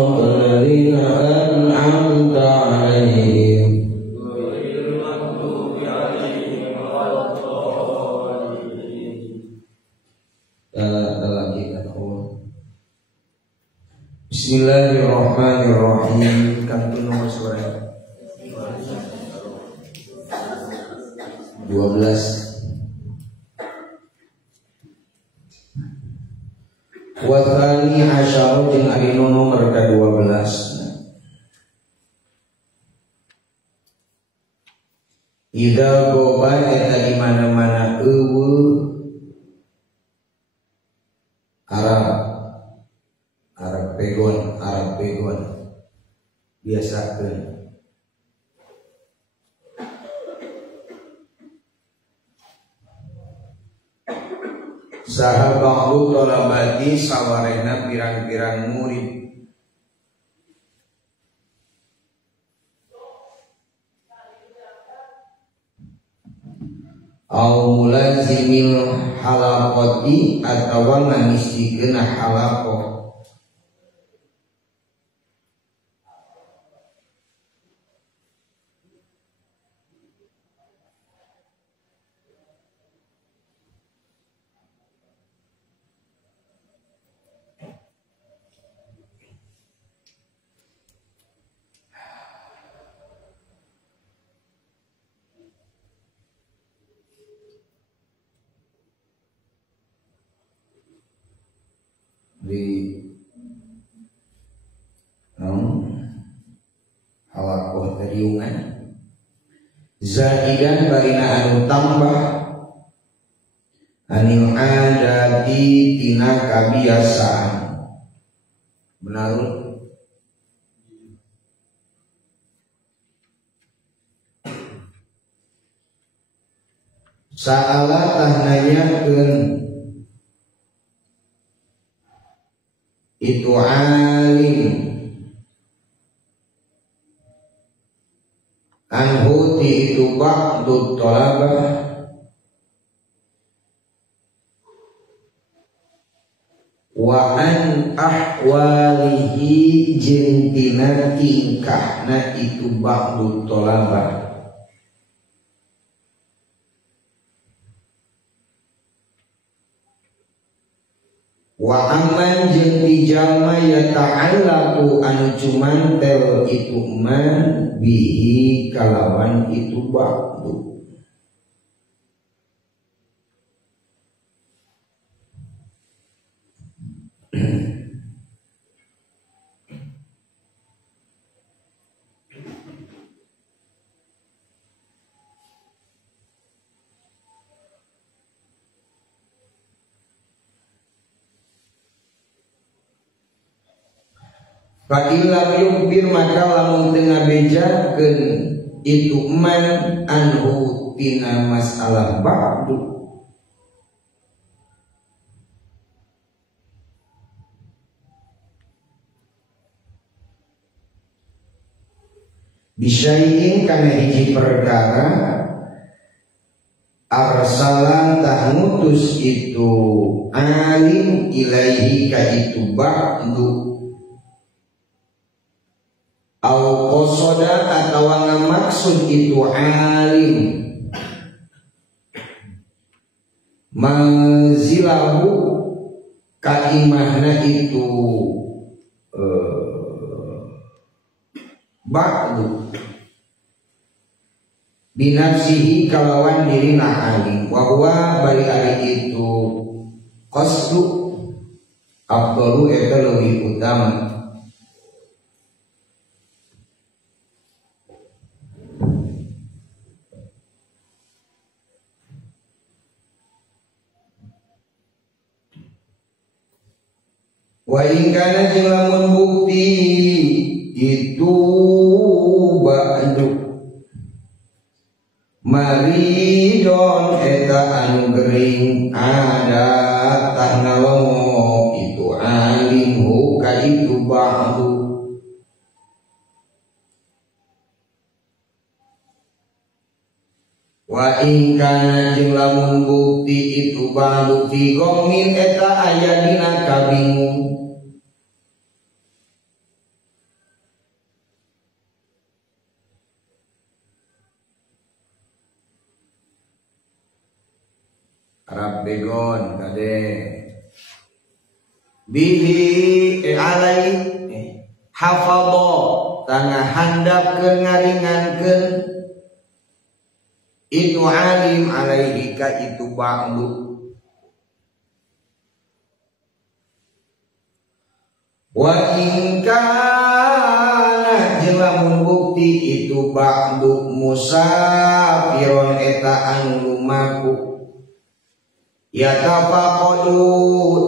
الذين أنعمت عليهم Bismillahirrahmanirrahim. Kartu nomor suara 12. Wa tsani asyara jeung ari nomor ka-12. Idza goba eta di mana-mana eueuh Arab pegon biasakeun. Sahabahu tolabati sawarena pirang-pirang murid. Au mulazimil halaqati atawa nganisikeun halaqah. Di halakoh teriungan zaidan barina anu tambah anil adati tina kabiasaan. Benar. Sa'ala tahnanyakeun itu alim anhu ti itu ba'du thalabah wa an ahwalihi jentina tingkahna itu ba'du thalabah. Wa amman jeung dijama ya ta'allaqu anu cumantel itu man bihi kalawan itu ba'du. Fa'illam yukbir maka lamun tengah bejakeun itu man anhu tina masalah ba'du bisyai'in kana hiji perkara arsalan tah ngutus itu alim ilaihi ka itu ba'du au qasada atawa ngamaksud itu alim manzilahu kaimahna itu ba'du binafsihi kalawan dirina alim wa huwa bari ari itu qasdu afdalu eta leuwih utama. Wa ingkana jeung lamun bukti itu ba'du maridon eta anu gering ada tangna longo itu alimhu ka itu ba'du wa ingkana jeung lamun bukti itu ba'du fi gomin eta aya dina kabingung Arab begon kade bihi alai hafadho tangah handapkeun ngaringankeun itu alim alaihi ka itu ba'du wa in kana jeung bukti itu ba'du musafiron eta anu lumaku yatafaqadu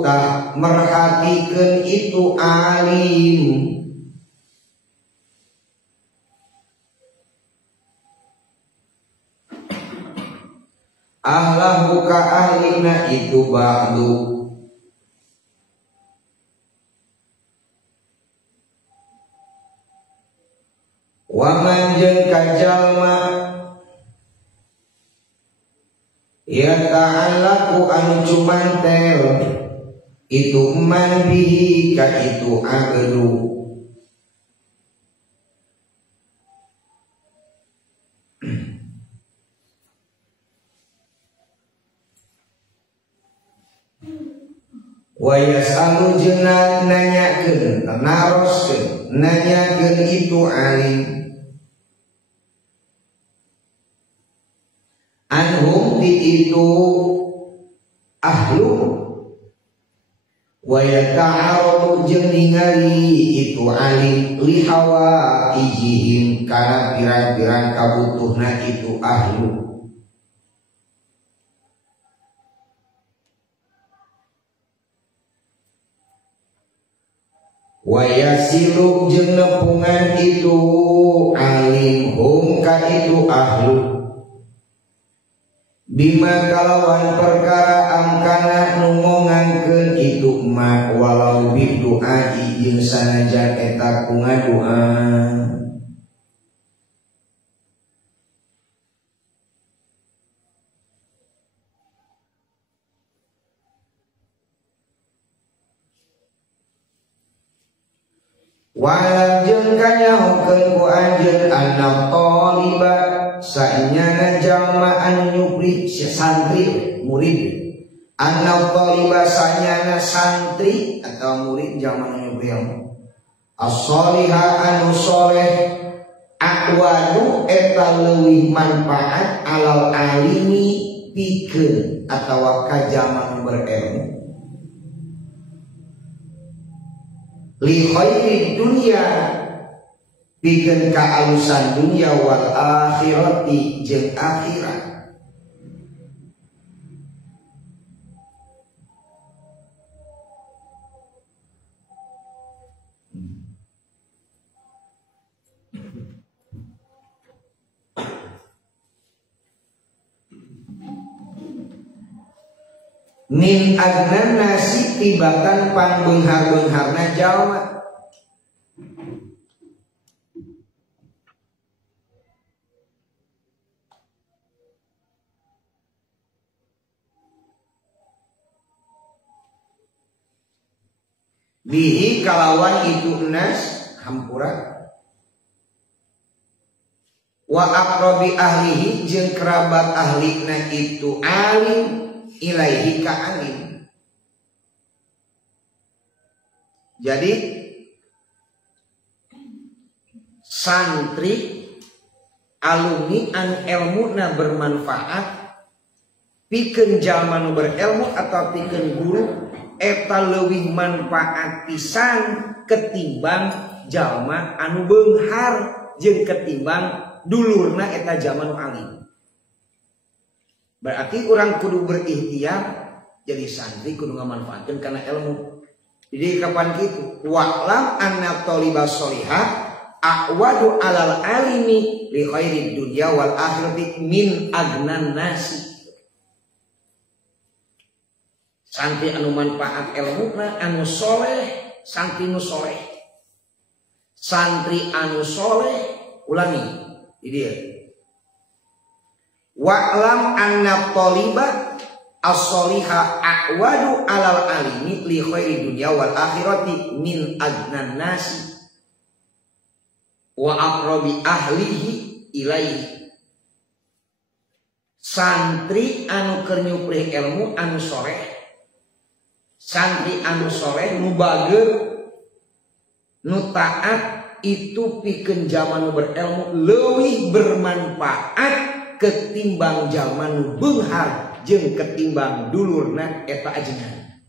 tah merhatikeun itu alim ahlahu ka ahlina itu ba'du wa man jeung kajalma ya ta'allaku anu cumantel itu man bihi ka itu agelu wa yas'alu jeung nanyakeun naroskeun nanyakeun itu alim anhum di itu ahlu wa yata'aradu jeung ningali itu alim li hawa ijihim kana pirang-pirang kabutuhna itu ahlu wa yasilu jeung nepungan itu alim hum ka itu ahlu bima kalawan perkara angkana numongankeun itu ma walau bidoa jeung sanajan eta ku ngadoa walam jeung kanyahokeun ku anjeun anak taliba saenyana jalma anu nyupri santri murid anak taliba saenyana santri atau murid jalma anu nyupri as-sholiha anu soleh aqwadu eta leuwih manfaat alal alimi pikeun atawa ka jalma anu berilmu li khairid dunya pikeun kaalusan dunia wal akhirati jeung akhirat min agnan nasi tibatan pangbeunghar-beungharna jalma bihi kalawan itu nas hampura wa aqrabi ahlihi jeung kerabat ahlina itu alim ilaihi ka alim jadi santri alumni anu elmuna bermanfaat pikeun jalma nu berilmu atau pikeun guru eta leuwih manfaat pisan ketimbang jalma anu beunghar jeung ketimbang dulurna eta jalma nu alim. Berarti orang kudu berikhtiar jadi santri kudu ngamanfaatkeun kana ilmu. Jadi kapan kitu? Wa'lam anna thalibas sholihah aqwadu alal alimi li khairid dunya wal akhirati min agnan nasi. Santri anu manfaat ilmuna anu soleh, santri anu soleh. Santri anu soleh, ulangi, dia. Wa'lam anna thaliba as-soliha aqwadu alal alimi li khairi dunya wal akhirati min agnan nasi wa aqrabi ahlihi ilaihi. santri anu keur nyuplih ilmu anu soleh, santri anu soleh nu bageur nu taat itu pikeun jalma nu berilmu leuwih bermanfaat ketimbang jalma nu beunghar jeung ketimbang dulurna eta ajengan.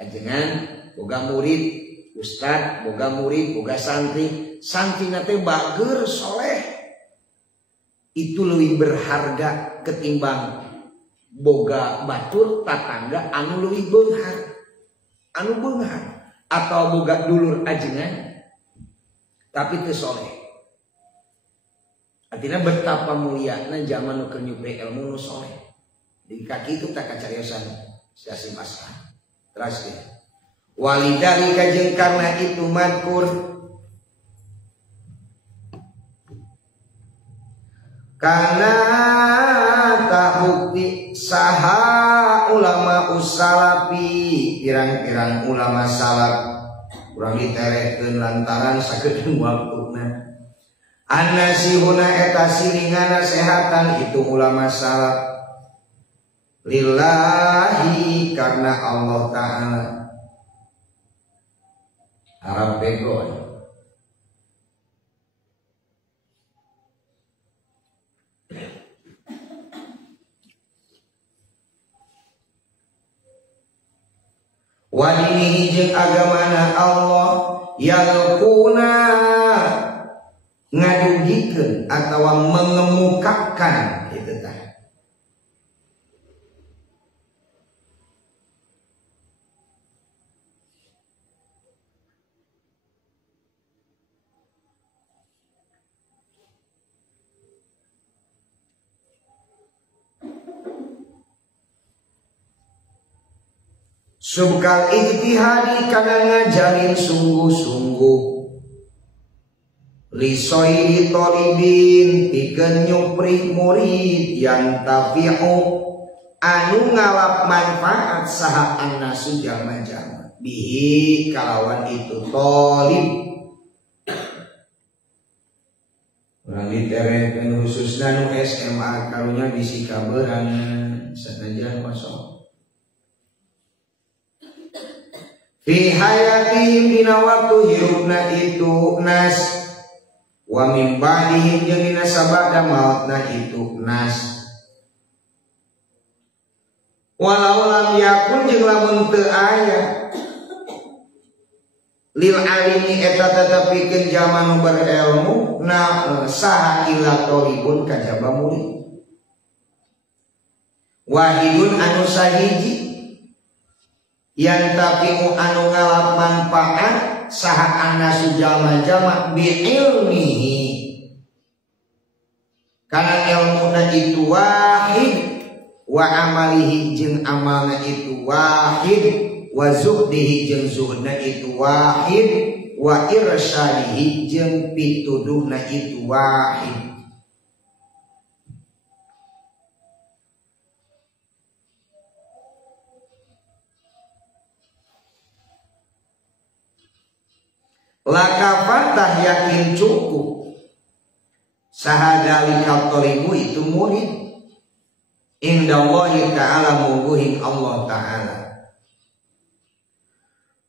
Ajengan boga murid, ustad boga murid, boga santri, santrina teh bageur soleh, itu lebih berharga ketimbang boga batur tatangga anu leuwih beunghar, anu beunghar atau boga dulur ajengan tapi teu soleh. Artinya betapa muliana zaman nu keur nyuplih ilmu nu soleh. Di kaki itu tak kacariosan sia masalah. Terus ya. Walidalika jeung karna itu madkur karena tahukti saha ulama usalapi pirang-pirang ulama salaf urang diterehkeun lantaran sakedeung waktuna annasihuna eta siringan nasehatan itu ulama salaf lillahi karena Allah Ta'ala harap begon wadinihi jeung agamana Allah yalquna ngadugikeun atawa mengemukakan itu tah. Subkal ijtihadi kana ngajalin sungguh-sungguh li soiri tolibin pikeun nyuprih murid yang tafi'u anu ngalap manfaat saha annasu jalma-jalma bihi kalawan itu tolib urang diterehkeun khususna nu SMA karunya bisi kaberangan sanajan masuk fi hayatihim dina waktu hirupna itu nas wa min ba'dihim jeung dina sabada mautna itu nas walau lam yakun jeung lamun teu aya lil alimi eta tetepikeun jalma nu berilmu na saha ila tolibun kajaba murid wahidun anu sahiji yang tapiu anu ngalap manfaat saha annasu jalma-jalma bi ilmihi kana ilmuna itu wahid wa amalihi jeung amalna itu wahid wa zuhdihi jeung zuhudna itu wahid wa irsyadihi jeung pituduhna itu wahid. Lakafatah yakin cukup sahadalikal tolibu itu murid indallahi ta'ala mungguhin Allah ta'ala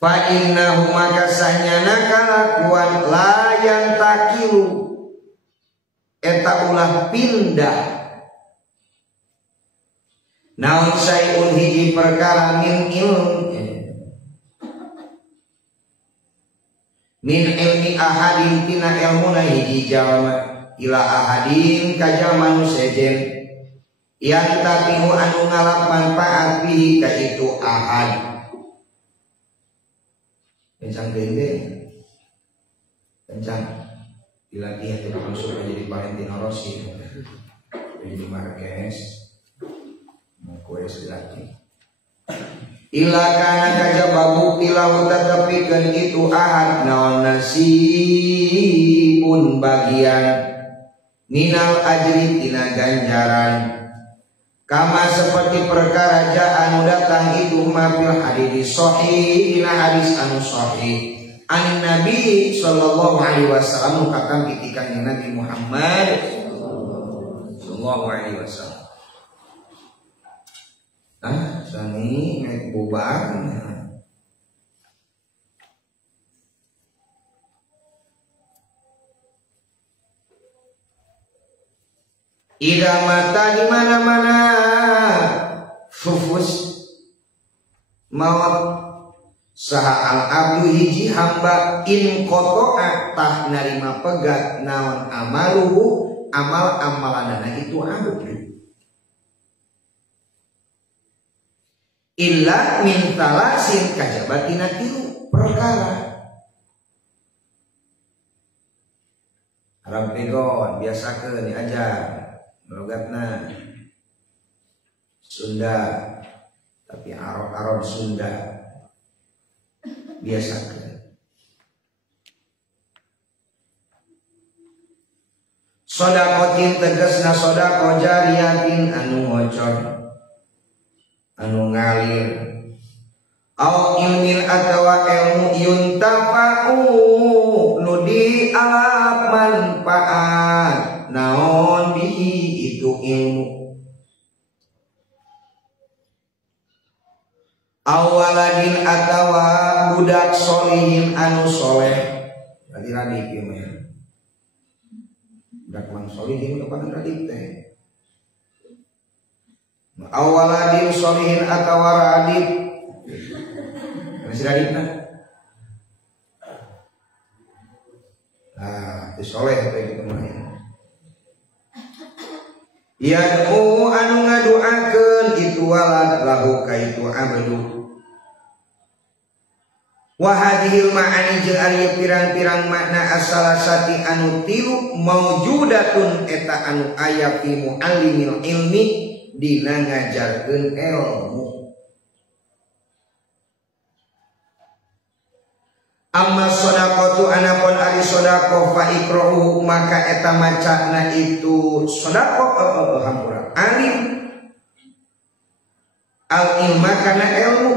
fa innahu maka sanyana kalakuan layan takilu eta ulah pindah naon sayun hiji perkara min ilmu min ilmi ahadin tina ilmuna hiji jalma ila ahadin ka jalma nu sejen yang tapihu anu ngalap manfaat bihi ka itu ahad kencang gede kencang dilatih itu langsung jadi Valentino Rossi jadi Marquez mau kue dilatih ila kana kajababu tilau tatapikeun itu ahad naon nasibun bagian minal ajri tina ganjaran kama seperti perkara anu datang itu mafil hadis sahih dina hadis anu sahih an Nabi sallallahu alaihi wasallam kata ketika Nabi Muhammad sallallahu sallallahu alaihi wasallam. Sani naik bubar. Ida mata di mana-mana fufus maut saha al abdu hiji hamba in qata'a tah narima pegat naon amaluhu amal-amalanana itu abdu illa min talasin kajabatina tilu perkara. Arab pegon biasakeun diajar logatna Sunda tapi Arab Sunda biasakeun. Sodakotin tegasna sodako jariyatin anu ngocor anu ngalir au ilmin atawa ilmu yuntafa'u nudi alap manfaat naon bihi itu ilmu awaladin atawa budak solihin anu soleh tadi radip ya budak mang solihin kapan radip teh awaladin solihin atawa radip masih radipna itu soleh kayak gitu main. Yad'u anu ngaduakeun itu walad lahu ka itu abdu. Wa hadhil ma'ani jeung ari pirang-pirang makna asalasati anu tilu maujudatun eta anu aya fi muallimil ilmi dina ngajarkeun ilmu. Amma sodaqatu anapun ari sodaqo fa iqra'uhu maka eta macana itu sodaqo hampura alim al ilma kana ilmu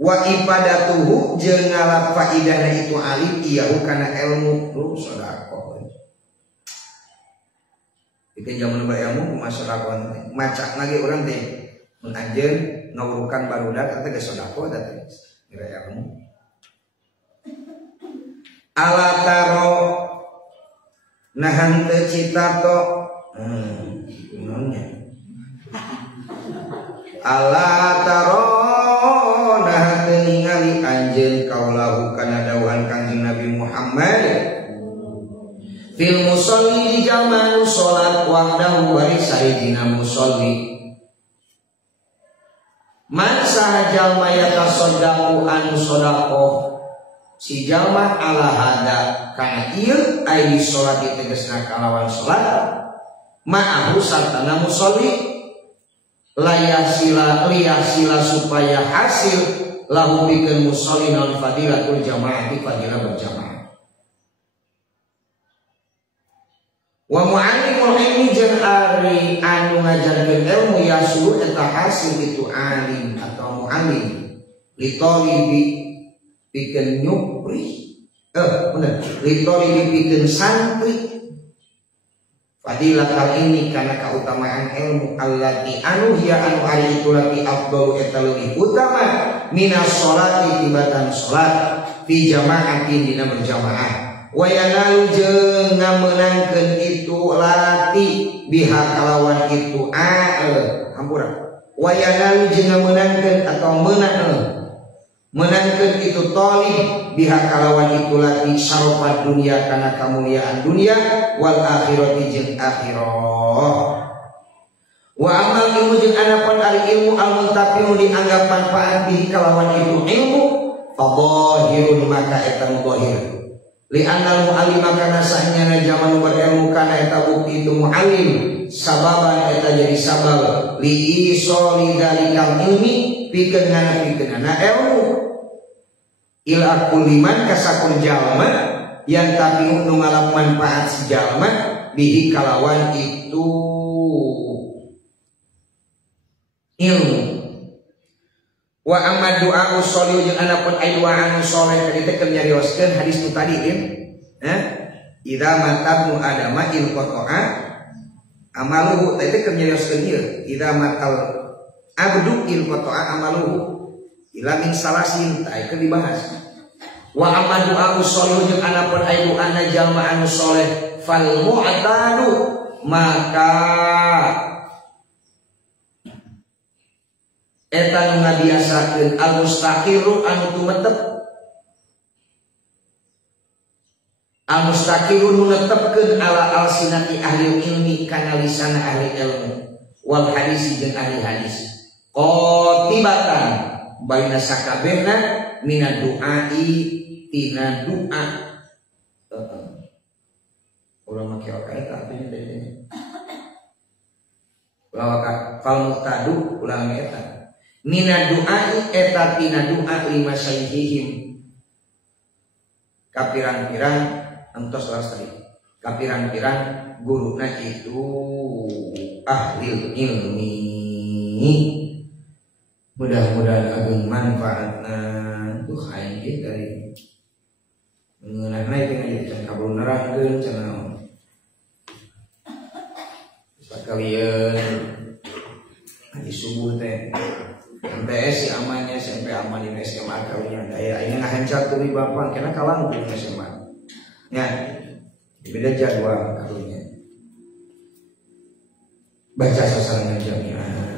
wa ibadatuhu jeung ngalap faidana itu alim iyahu kana ilmu lu sodaqo. Iki zaman ilmu kumaha sodaqo maca lagi urang teh mun anjeun ngawurukan barudak eta ge sodaqo eta teh kira ilmu. Alataro nahan teu citato alataro nahan teu ningali anjeun kaulahu kana dawuhan Kanjeng Nabi Muhammad fil musolli di jaman salat wahdahu bari sayyidina musolli man sahajal mayata sodaku anu sodaqoh si jalma ala hada kana ieu ai salat ditegasna kalawan salat ma'ahu sartana musolli liyasila supaya hasil lahu bikeun musolli naon fadilatul jamaah di fadilah berjamaah wa mu'allimul ilmi jeung ari anu ngajarkeun ilmu yasulu eta hasil itu alim atau mu'allim li talibi pikeun nyupri bener litori pikeun santri fadilah kal ini karena keutamaan ilmu allati anu hiya anu ari itu lagi afdalu eta leuwih utama minas sholati tibatan salat fi jama'atin dina berjamaah wa yanalu jeung ngameunangkeun itu lati biha kalawan itu hampura wa yanalu jeung ngameunangkeun atau menangkan itu talib biha kalawan itu lagi syarafat dunia karena kemuliaan dunia wal akhirati jeung akhirah wa amal ilmu jeung anapun ari ilmu al muntafi'u dianggap manfaat bihi kalawan itu ilmu fadhahirun maka eta mudhahir li annal mu'allima kana sahnyana zaman berilmu kana eta bukti itu mu'allim sababan eta jadi sabab li isoli dalikal ilmi pikeun ilmu ila kuliman kasakun jalma yang tapi nu ngalap manfaat si jalma bihi kalawan itu ilmu wa amma du'a usolli jeung anapun ai doa anu saleh tadi teh keur nyarioskeun hadis nu tadi idza matabnu adama il qata'a amaluhu teh keur nyarioskeun ieu ida matal abdu il qata'a amaluhu ila min salasin teh keur dibahas wa amadu aku sholih jeung anapun aya doana jalma anu saleh fal mu'tadu maka eta nu ngabiasakeun al mustaqiru anu tumetep al mustaqiru nu netepkeun ala alsinati ahli ilmi kana lisan ahli ilmu wal hadis jeung ahli hadis qatibatan baina sakabehna mina du'ai tina doa ulah make eta artinya teh ulah fal muqtadu ulah eta mina du'ai eta tina doa lima sayyihim kapirang-pirang antos lastari kapirang-pirang guruna itu ahli ilmi mudah-mudahan agung manfaatna tuh hayang kieu dari ngeunahna teh jadi can kabul nerangkeun cenah sakalian di subuh teh MTS si amannya SMP aman di SMA kalinya daya ini ngahancur tuh di bapak kena kalang di SMA ya beda jadwal karunya baca sasaran jamiah